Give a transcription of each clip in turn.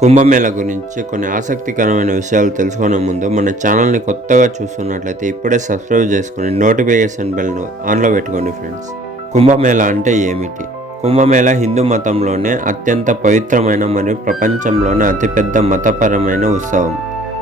కుంభమేళ గురించి కొన్ని ఆసక్తికరమైన విషయాలు తెలుసుకునే ముందు మన ఛానల్ని కొత్తగా చూస్తున్నట్లయితే ఇప్పుడే సబ్స్క్రైబ్ చేసుకుని నోటిఫికేషన్ బెల్ను ఆన్లో పెట్టుకోండి ఫ్రెండ్స్. కుంభమేళ అంటే ఏమిటి? కుంభమేళ హిందూ మతంలోనే అత్యంత పవిత్రమైన మరియు ప్రపంచంలోనే అతిపెద్ద మతపరమైన ఉత్సవం.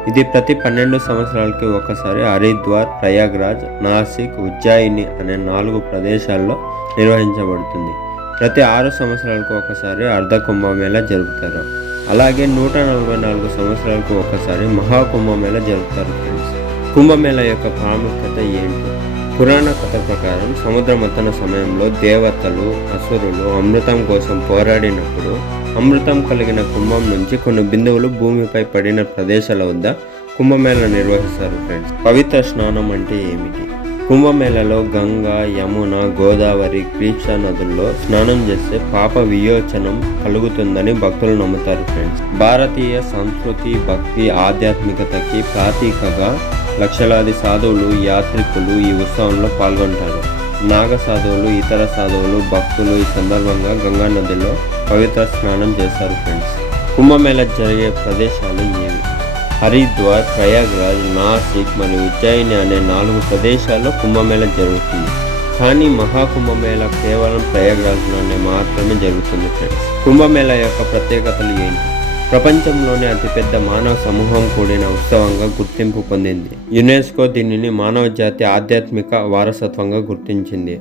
ఇది ప్రతి పన్నెండు సంవత్సరాలకి ఒకసారి హరిద్వార్ ప్రయాగ్రాజ్ నాసిక్ ఉజ్జాయిని అనే నాలుగు ప్రదేశాల్లో నిర్వహించబడుతుంది. ప్రతి ఆరు సంవత్సరాలకు ఒకసారి అర్ధ కుంభమేళ జరుపుతారు. అలాగే నూట నలభై నాలుగు సంవత్సరాలకు ఒకసారి మహాకుంభమేళ జరుపుతారు ఫ్రెండ్స్. కుంభమేళ యొక్క ప్రాముఖ్యత ఏంటి? పురాణ కథ ప్రకారం సముద్ర మతన సమయంలో దేవతలు అసురులు అమృతం కోసం పోరాడినప్పుడు అమృతం కలిగిన కుంభం నుంచి కొన్ని బిందువులు భూమిపై పడిన ప్రదేశాల వద్ద కుంభమేళ నిర్వహిస్తారు ఫ్రెండ్స్. పవిత్ర స్నానం అంటే ఏమిటి? కుంభమేళలో గంగా యమున గోదావరి కృష్ణ నదుల్లో స్నానం చేస్తే పాప వియోచనం కలుగుతుందని భక్తులు నమ్ముతారు ఫ్రెండ్స్ భారతీయ సంస్కృతి భక్తి ఆధ్యాత్మికతకి ప్రాతీకగా లక్షలాది సాధువులు యాత్రికులు ఈ ఉత్సవంలో పాల్గొంటారు. నాగ సాధువులు ఇతర సాధువులు భక్తులు ఈ సందర్భంగా గంగా నదిలో పవిత్ర స్నానం చేస్తారు ఫ్రెండ్స్ కుంభమేళ జరిగే ప్రదేశాలు హరిద్వార్ ప్రయాగ్రాజ్ నాసిక్ మరియు ఉజ్జయిని అనే నాలుగు ప్రదేశాల్లో కుంభమేళ జరుగుతుంది. కానీ మహాకుంభమేళ కేవలం ప్రయాగ్రాజ్లోనే మాత్రమే జరుగుతుంది ఫ్రెండ్స్. కుంభమేళ యొక్క ప్రత్యేకతలు ఏంటి? ప్రపంచంలోనే అతిపెద్ద మానవ సమూహం కూడిన ఉత్సవంగా గుర్తింపు పొందింది. యునెస్కో దీనిని మానవ జాతి ఆధ్యాత్మిక వారసత్వంగా గుర్తించింది.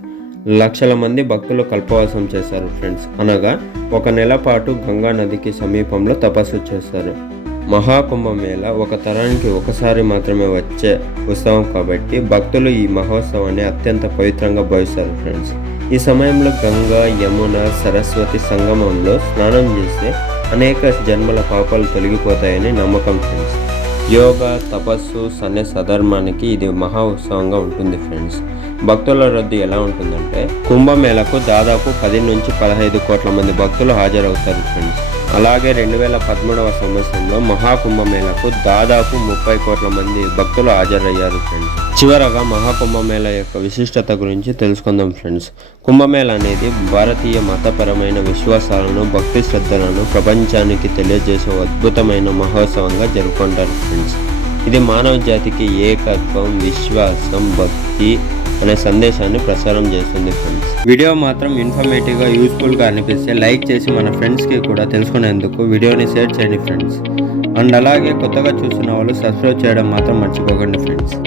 లక్షల మంది భక్తులు కల్పవాసం చేశారు ఫ్రెండ్స్. అనగా ఒక నెల పాటు గంగా నదికి సమీపంలో తపస్సు చేస్తారు మహాకుంభమేళ ఒక తరానికి ఒకసారి మాత్రమే వచ్చే ఉత్సవం కాబట్టి భక్తులు ఈ మహోత్సవాన్ని అత్యంత పవిత్రంగా భావిస్తారు ఫ్రెండ్స్ ఈ సమయంలో గంగా యమున సరస్వతి సంగమంలో స్నానం చేస్తే అనేక జన్మల పాపాలు తొలగిపోతాయని నమ్మకం ఫ్రెండ్స్ యోగా తపస్సు సన్య సధర్మానికి ఇది మహా ఉత్సవంగా ఉంటుంది ఫ్రెండ్స్ భక్తుల రద్దీ ఎలా ఉంటుందంటే కుంభమేళకు దాదాపు పది నుంచి పదహైదు కోట్ల మంది భక్తులు హాజరవుతారు ఫ్రెండ్స్ అలాగే రెండు వేల పదమూడవ సంవత్సరంలో మహాకుంభమేళకు దాదాపు ముప్పై కోట్ల మంది భక్తులు హాజరయ్యారు ఫ్రెండ్స్. చివరగా మహాకుంభమేళ యొక్క విశిష్టత గురించి తెలుసుకుందాం ఫ్రెండ్స్. కుంభమేళ అనేది భారతీయ మతపరమైన విశ్వాసాలను భక్తి శ్రద్ధలను ప్రపంచానికి తెలియజేసే అద్భుతమైన మహోత్సవంగా జరుపుకుంటారు ఫ్రెండ్స్. ఇది మానవ జాతికి ఏకత్వం విశ్వాసం భక్తి అనే సందేశాన్ని ప్రసారం చేస్తుంది ఫ్రెండ్స్ వీడియో మాత్రం ఇన్ఫర్మేటివ్గా యూస్ఫుల్గా అనిపిస్తే లైక్ చేసి మన ఫ్రెండ్స్కి కూడా తెలుసుకునేందుకు వీడియోని షేర్ చేయండి ఫ్రెండ్స్ అండ్ అలాగే కొత్తగా చూసిన వాళ్ళు సబ్స్క్రైబ్ చేయడం మాత్రం మర్చిపోకండి ఫ్రెండ్స్